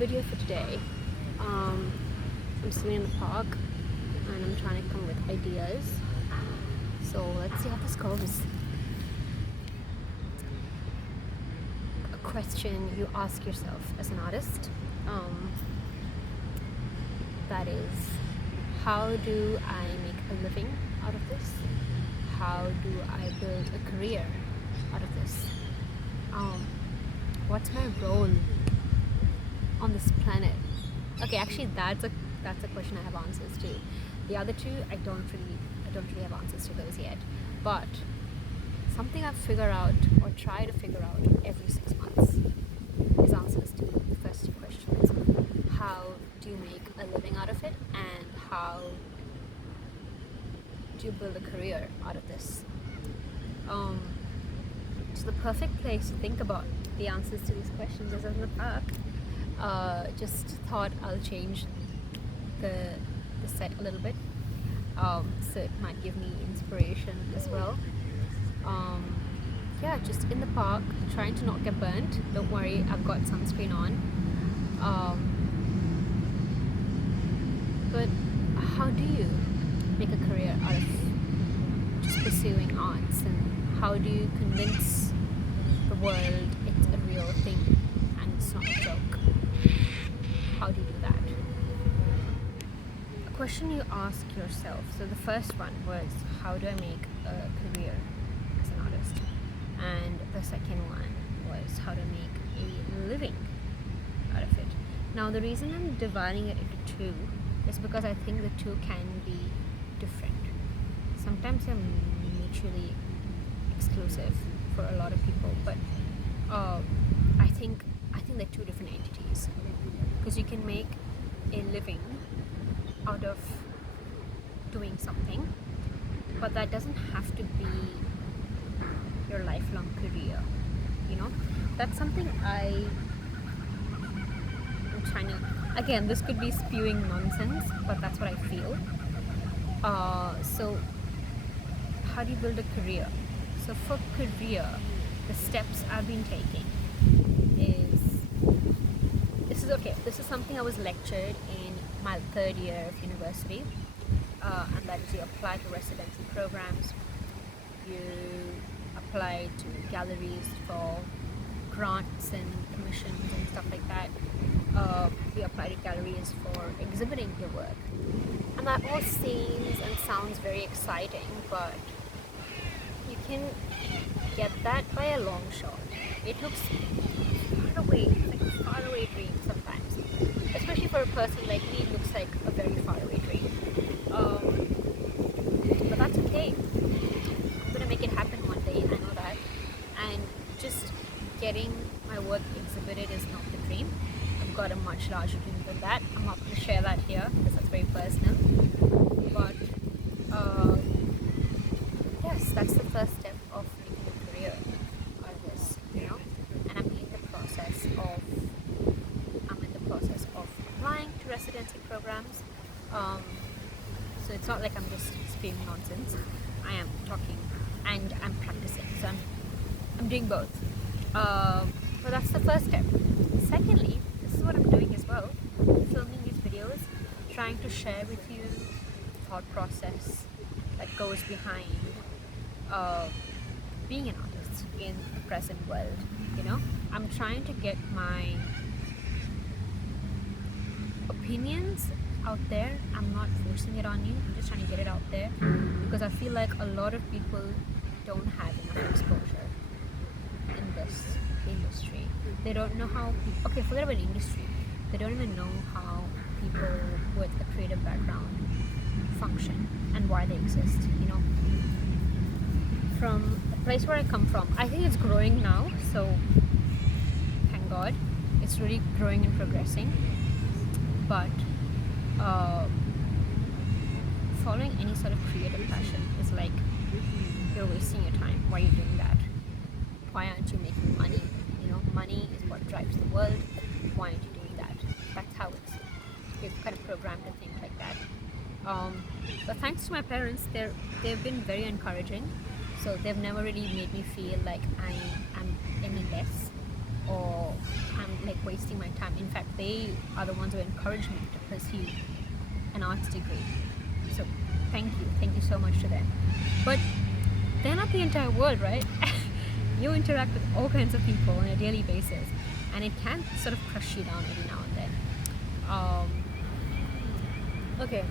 video for today. I'm sitting in the park and I'm trying to come up with ideas. So let's see how this goes. A question you ask yourself as an artist. That is, how do I make a living out of this? How do I build a career out of this? What's my role on this planet? Okay, actually that's a question I have answers to. The other two I don't really have answers to those yet. But something I figure out or try to figure out every 6 months is answers to the first two questions. How do you make a living out of it, and how do you build a career out of this? So the perfect place to think about the answers to these questions is in the park. Just thought I'll change the set a little bit, so it might give me inspiration as well. Just in the park, trying to not get burnt. Don't worry, I've got sunscreen on. But how do you make a career out of just pursuing arts, and how do you convince the world it's a real thing and it's not a joke? How do you do that? A question you ask yourself. So the first one was, how do I make a career as an artist? And the second one was, how to make a living out of it. Now the reason I'm dividing it into two is because I think the two can be different. Sometimes they're mutually exclusive for a lot of people, but I think they're two different entities, because you can make a living out of doing something, but that doesn't have to be your lifelong career. That's something I'm trying to, again, this could be spewing nonsense, but that's what I feel. So how do you build a career? So for career, the steps I've been taking this is something I was lectured in my third year of university, and that is, you apply to residency programs, you apply to galleries for grants and commissions and stuff like that. You apply to galleries for exhibiting your work, and that all seems and sounds very exciting, but you can get that by a long shot. It looks far away, like a faraway dream sometimes, especially for a person like me. It looks like a very faraway dream, but that's okay. I'm gonna make it happen one day, I know that. And just getting my work exhibited is not the dream. I've got a much larger dream than that. I'm not going to share that here because that's very personal. But yes, that's the first step of making a career out of this, And I'm in the process of applying to residency programs. So it's not like I'm just spewing nonsense. I am talking and I'm practicing. So I'm doing both. So that's the first step. Secondly, this is what I'm doing as well, filming these videos, trying to share with you the thought process that goes behind being an artist in the present world. I'm trying to get my opinions out there. I'm not forcing it on you, I'm just trying to get it out there, because I feel like a lot of people don't have enough exposure in this industry. They don't know how forget about industry, they don't even know how people with a creative background function and why they exist. From the place where I come from, I think it's growing now, so thank God it's really growing and progressing. But following any sort of creative passion is like you're wasting your time. Why are you doing that? Why aren't you making money? Money is what drives the world. Why aren't you doing that? That's how you're kind of programmed to think like that. But thanks to my parents, they've been very encouraging. So they've never really made me feel like I am any less or I'm like wasting my time. In fact, they are the ones who encourage me to pursue an arts degree. So thank you so much to them. But they're not the entire world, right? You interact with all kinds of people on a daily basis, and it can sort of crush you down every now and then. Okay,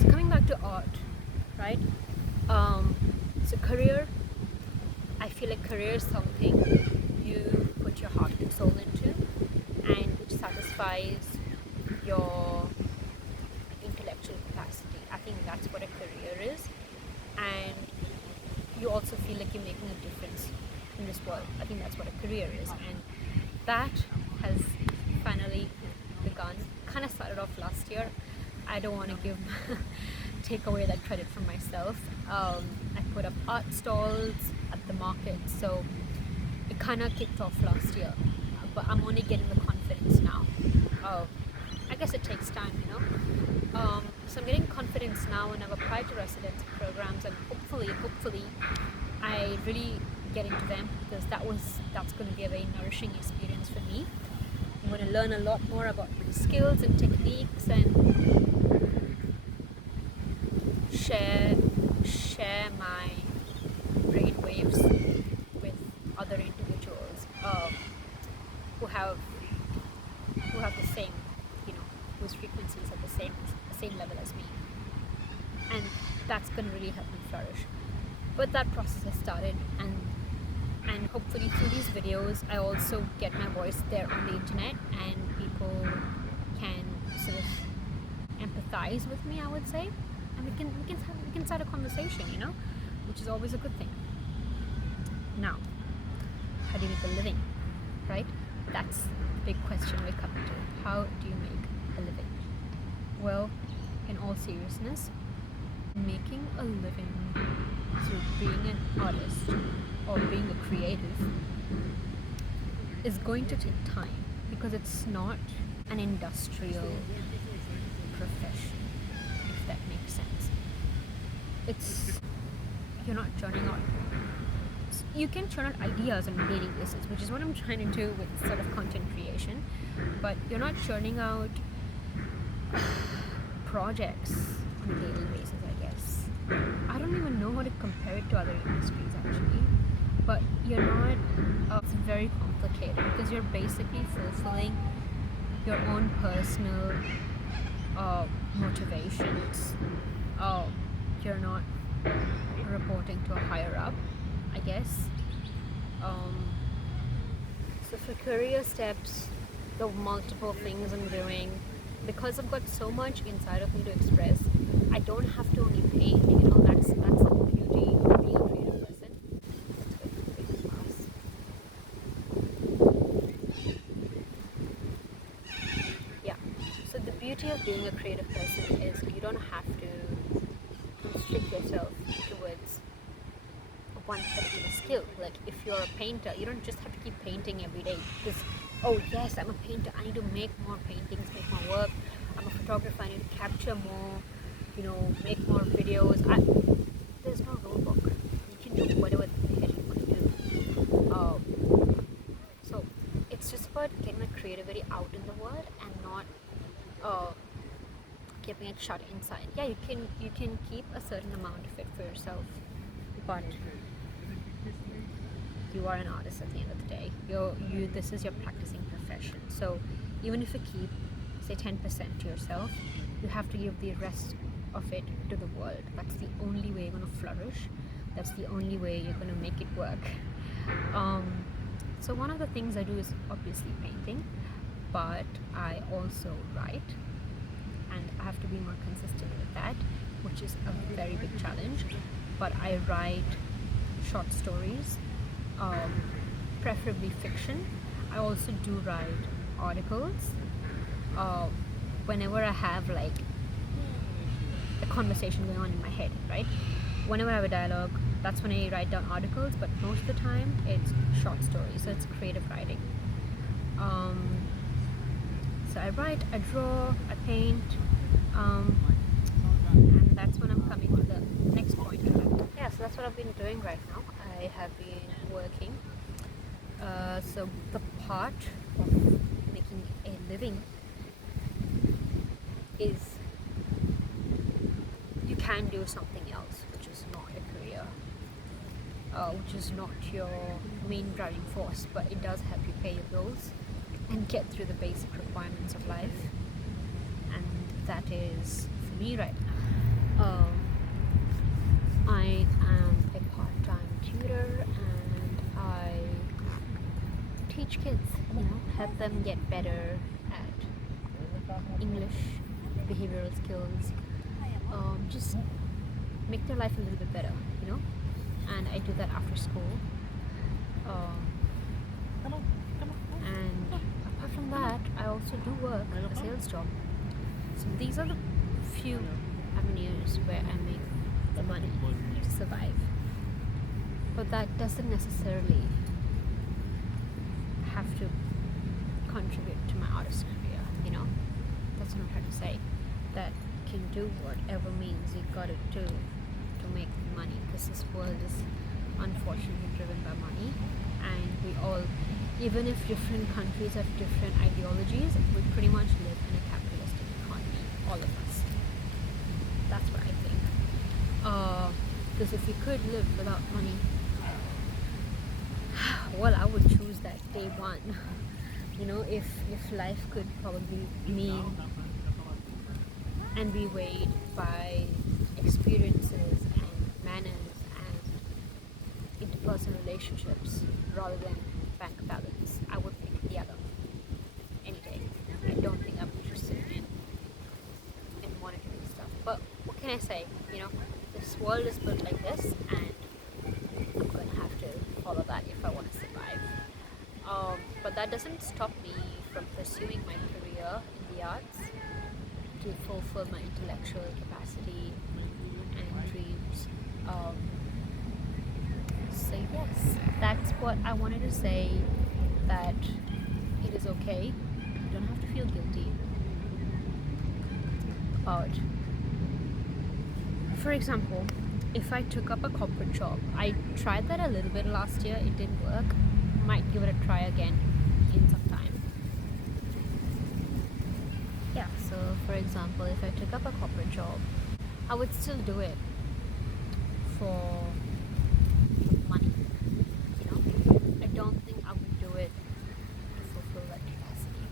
so coming back to art, right? So career, I feel like career is something you put your heart and soul into, and which satisfies your intellectual capacity. I think that's what a career is, and you also feel like you're making a difference in this world. I think that's what a career is, and that has finally begun. Kind of started off last year. I don't want to take away that credit from myself. I put up art stalls at the market, so it kind of kicked off last year, but I'm only getting the confidence now. I guess it takes time, you know. So I'm getting confidence now, and I've applied to residency programs, and hopefully I really get into them, because that's going to be a very nourishing experience for me. I'm going to learn a lot more about my skills and techniques, and share my brain waves with other individuals who have the same, you know, whose frequencies are the same level as me, and that's going to really help me flourish. But that process has started, and hopefully through these videos I also get my voice there on the internet, and people can sort of empathize with me, I would say, and we can start a conversation, you know, which is always a good thing. Now, how do you make a living, right? That's the big question we're coming to. How do you make a living? Well, in all seriousness, making a living through being an artist or being a creative is going to take time, because it's not an industrial profession, if that makes sense. You're not churning out. You can churn out ideas on a daily basis, which is what I'm trying to do with sort of content creation, but you're not churning out projects on a daily basis, I guess. I don't even know how to compare it to other industries, actually, but you're not, it's very complicated, because you're basically fulfilling your own personal motivations. You're not reporting to a higher up, I guess. So for career steps, the multiple things I'm doing, because I've got so much inside of me to express, I don't have to only paint, you know. That's the beauty of being a creative person. Yeah. So the beauty of being a creative person is you don't have to constrict yourself towards one particular skill. Like if you're a painter, you don't just have to keep painting every day, because oh yes, I'm a painter, I need to make more paintings, make more work. I'm a photographer, I need to capture more, you know, make more videos. There's no rule book. You can do whatever the hell you want to do. So it's just about getting the creativity out in the world and not keeping it shut inside. Yeah, you can keep a certain amount of it for yourself, but you are an artist at the end of the day. This is your practicing profession. So even if you keep, say, 10% to yourself, you have to give the rest of it to the world. That's the only way you're going to flourish. That's the only way you're going to make it work. So one of the things I do is obviously painting, but I also write, and I have to be more consistent with that, which is a very big challenge. But I write short stories, preferably fiction. I also do write articles whenever I have like a conversation going on in my head, right? Whenever I have a dialogue, that's when I write down articles, but most of the time it's short stories, so it's creative writing. So I write, I draw, I paint, and that's when I'm coming to the next point. Yeah, so that's what I've been doing right now. I have been working So the part of making a living is you can do something else which is not a career, which is not your main driving force, but it does help you pay your bills and get through the basic requirements of life. And that is for me right now. I am a part-time tutor and I teach kids, help them get better at English, behavioral skills, just make their life a little bit better, and I do that after school. And apart from that, I also do work a sales job. So these are the few avenues where I make the money to survive. But that doesn't necessarily have to contribute to my artist career, That's what I'm trying to say. That can do whatever means you got to do to make money, because this world is unfortunately driven by money, and we all, even if different countries have different ideologies, we pretty much live in a capitalistic economy, all of us. That's what I think. Because if we could live without money, well, I would choose that day one. If life could probably mean and be weighed by experiences and manners and interpersonal relationships rather than bank balance, I would pick the other any day. I don't think I'm interested in monetary stuff. But what can I say? This world is built like this, and I'm going to have to follow that if I want to survive. But that doesn't stop me from pursuing my career in the arts to fulfill my intellectual capacity and dreams. So yes, that's what I wanted to say, that it is okay. You don't have to feel guilty about, for example, if I took up a corporate job. I tried that a little bit last year, it didn't work. Might give it a try again in some time. Yeah, so for example, if I took up a corporate job, I would still do it for money. I don't think I would do it to fulfill that capacity.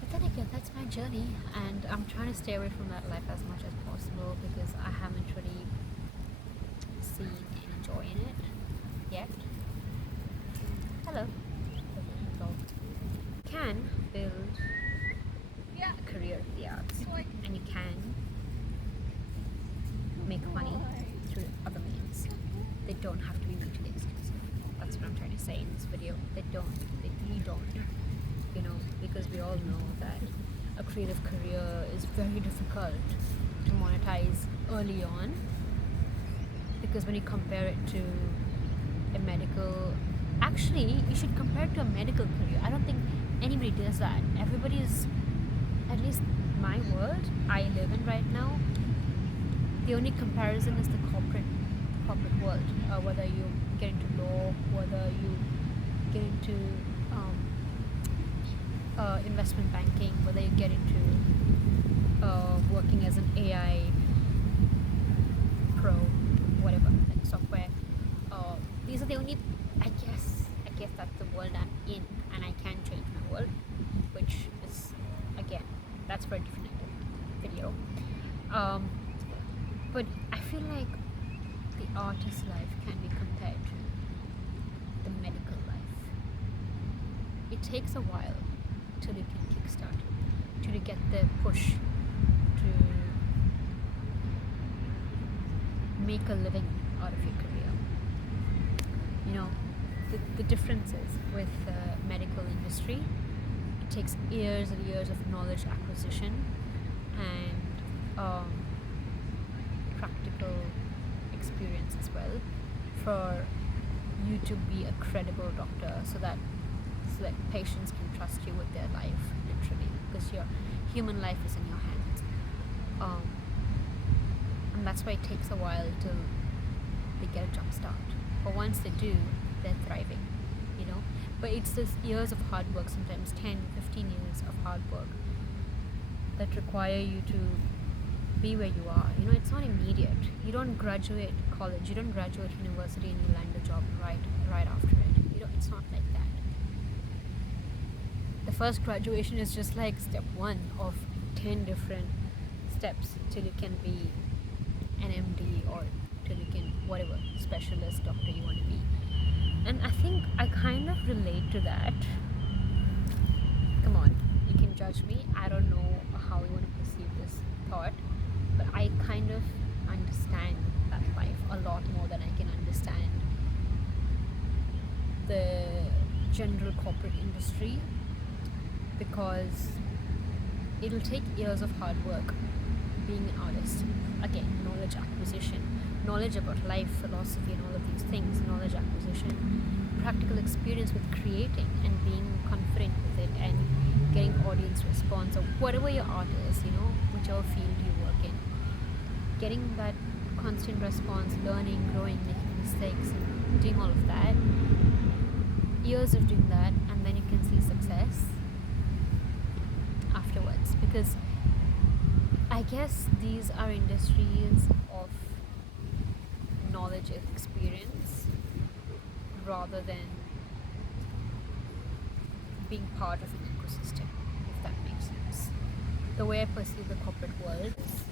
But then again, that's my journey, and I'm trying to stay away from that life as much as possible, because I haven't really seen any joy in it yet. Hello. You can build a career in the arts, and you can make money through other means. They don't have to be mutually exclusive. That's what I'm trying to say in this video. They really don't. Because we all know that a creative career is very difficult to monetize early on, because when you compare it to a medical, actually you should compare it to a medical career. I don't think anybody does that. Everybody is, at least my world I live in right now, the only comparison is the corporate world. Whether you get into law, whether you get into investment banking, whether you get into working as an AI pro, whatever, like software. These are the only, I guess that's the world I'm in, and I can change my world, which is, again, that's for a different video. But I feel like the artist's life can be compared to the medical life. It takes a while till you can kickstart, till you get the push to make a living out of your career. The differences with the medical industry, it takes years and years of knowledge acquisition and practical experience as well for you to be a credible doctor, so that patients can trust you with their life, literally, because your human life is in your hands. And that's why it takes a while till they get a jump start. But once they do, they're thriving, you know. But it's this years of hard work, sometimes 10, 15 years of hard work that require you to be where you are. You know, it's not immediate. You don't graduate college, you don't graduate university and you land a job right after it. You know, it's not like that. The first graduation is just like step 1 of 10 different steps till you can be an MD or till you can whatever specialist doctor you want to be. And I think I kind of relate to that. Come on, you can judge me. I don't know how you want to perceive this thought, but I kind of understand that life a lot more than I can understand the general corporate industry, because it'll take years of hard work being an artist. Again, knowledge acquisition, knowledge about life, philosophy and all of these things, knowledge acquisition, practical experience with creating and being confident with it and getting audience response or whatever your art is, you know, whichever field you work in. Getting that constant response, learning, growing, making mistakes and doing all of that. Years of doing that, and then you can see success afterwards, because I guess these are industries of knowledge and experience rather than being part of an ecosystem, if that makes sense. The way I perceive the corporate world is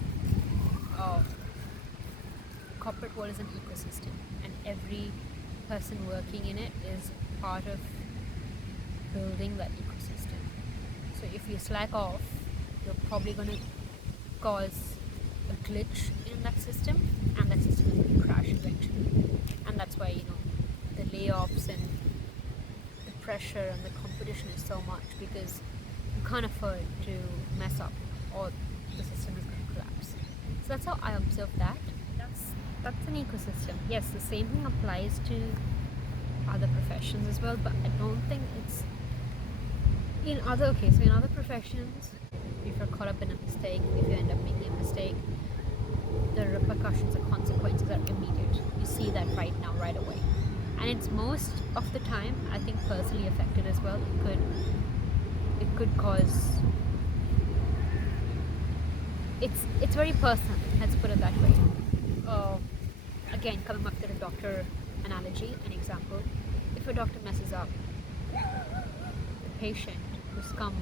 corporate world is an ecosystem, and every person working in it is part of building that ecosystem. So if you slack off, you're probably going to cause a glitch in that system, and that system is going to crash eventually. And that's why, you know, the layoffs and the pressure and the competition is so much, because you can't afford to mess up or the system is going to collapse. So that's how I observe that. That's an ecosystem. Yes, the same thing applies to other professions as well, but I don't think it's in other professions. If you're caught up in a mistake, if you end up making a mistake, the repercussions or consequences are immediate. You see that right now, right away, and it's most of the time, I think, personally affected as well. It could cause. It's very personal. Let's put it that way. Again, coming back to the doctor analogy, an example. If a doctor messes up, the patient who's come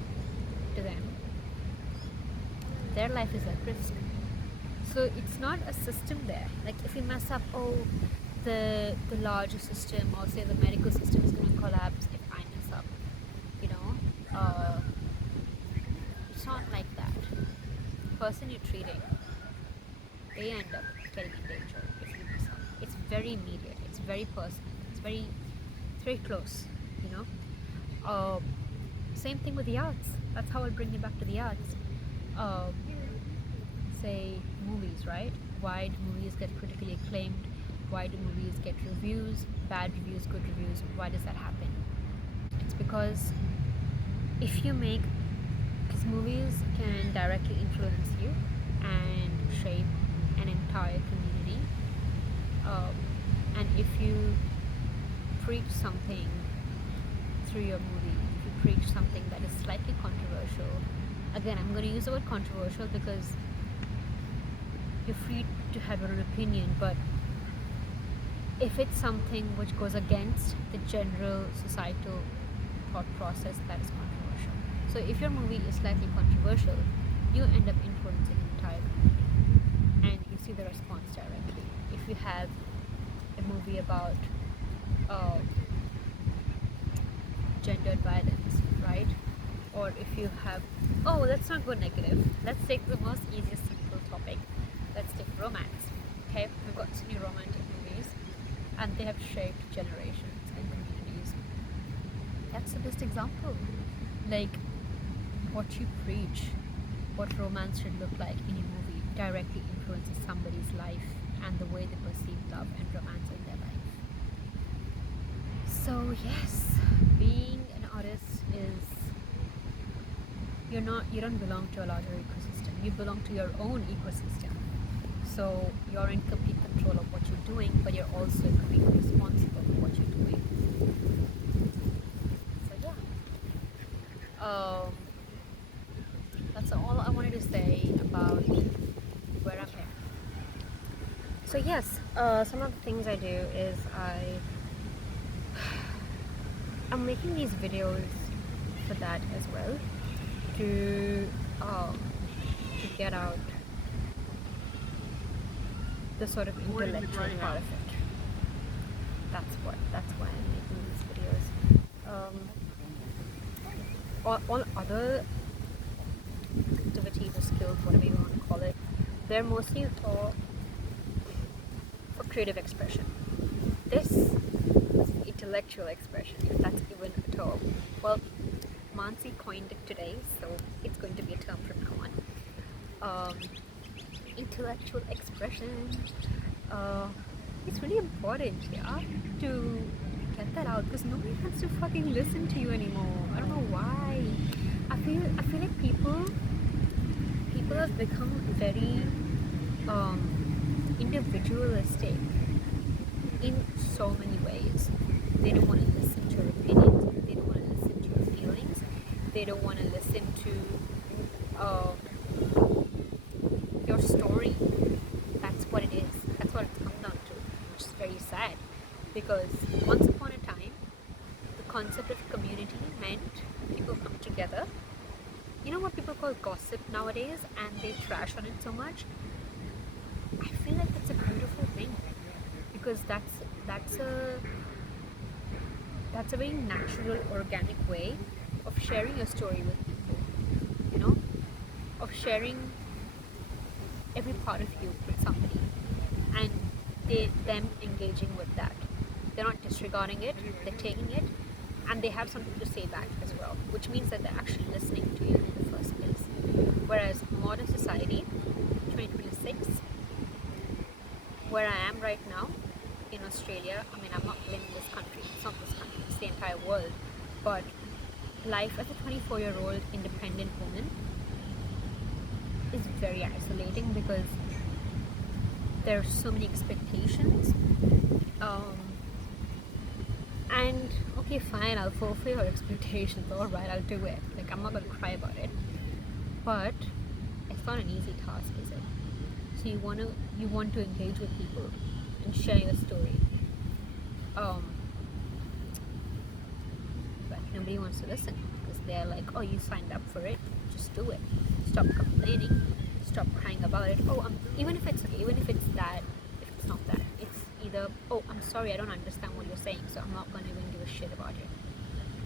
to them, their life is at risk. So it's not a system there. Like if you mess up, the larger system, or say the medical system, is going to collapse if I mess up. You know, it's not like that. The person you're treating, they end up getting in danger if you mess up. It's very immediate. It's very personal. It's very close. You know. Same thing with the arts. That's how I'll bring you back to the arts. Say movies, right? Why do movies get critically acclaimed? Why do movies get reviews, bad reviews, good reviews? Why does that happen? It's because because movies can directly influence you and shape an entire community. And if you preach something through your movie, if you preach something that is slightly controversial, again, I'm going to use the word controversial because you're free to have your own opinion, but if it's something which goes against the general societal thought process, that is controversial. So if your movie is slightly controversial, you end up influencing an entire community, and you see the response directly. If you have a movie about gendered violence, right? Or if you have, let's not go negative. Let's take the most easiest, simple topic. Let's take romance. Okay, we've got so many romantic movies, and they have shaped generations and communities. That's the best example. Like, what you preach, what romance should look like in a movie, directly influences somebody's life and the way they perceive love and romance in their life. So yes, being an artist is, you don't belong to a larger ecosystem. You belong to your own ecosystem. So you're in complete control of what you're doing, but you're also completely responsible for what you're doing. So yeah, that's all I wanted to say about where I'm at. So yes, some of the things I do is I'm making these videos for that as well, to get out the sort of intellectual part of it. That's why I'm making these videos. All other activities or skills, whatever you want to call it, they're mostly for creative expression. This is intellectual expression, if that's even a term. Well, Mansi coined it today, so it's going to be a term from now on. Intellectual expression. It's really important, yeah, to get that out, because nobody wants to fucking listen to you anymore. I don't know why. I feel like people have become very individualistic in so many ways. They don't want to listen to your opinions. They don't want to listen to your feelings. They don't want to listen to your story. That's what it is. That's what it's come down to, which is very sad, because once upon a time, the concept of community meant people come together. You know what people call gossip nowadays, and they trash on it so much. I feel like that's a beautiful thing, because that's a very natural, organic way of sharing your story with people. You know, of sharing every part of you with somebody, and them engaging with that. They're not disregarding it, they're taking it, and they have something to say back as well, which means that they're actually listening to you in the first place. Whereas modern society, 2026, where I am right now in Australia, I mean, I'm not living in this country, it's not this country, it's the entire world, but life as a 24-year-old independent woman is very isolating, because there are so many expectations, and okay, fine, I'll fulfill your expectations, alright, I'll do it, like, I'm not going to cry about it, but it's not an easy task, is it? So you want to engage with people and share your story, but nobody wants to listen, because they're like, oh, you signed up for it, just do it, stop complaining, stop crying about it. Oh, even if it's okay, even if it's that, if it's not that, it's either, oh, I'm sorry, I don't understand what you're saying, so I'm not going to even give a shit about it.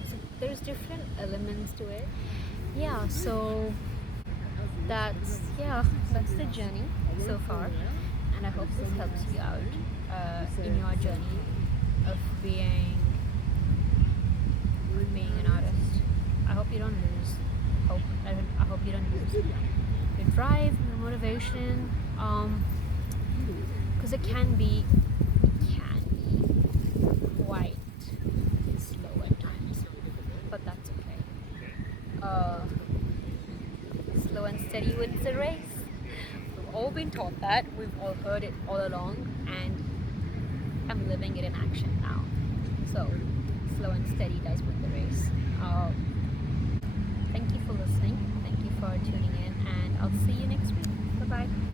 So there's different elements to it. Yeah, so that's the journey so far, and I hope this helps you out in your journey of being an artist. I hope you don't lose hope. I hope you don't lose your drive, your motivation, because it can be quite slow at times, but that's okay. Slow and steady wins the race. We've all been taught that. We've all heard it all along, and I'm living it in action now. So slow and steady does win the race. Thank you for listening. Thank you for tuning in, and I'll see you next week. Bye bye.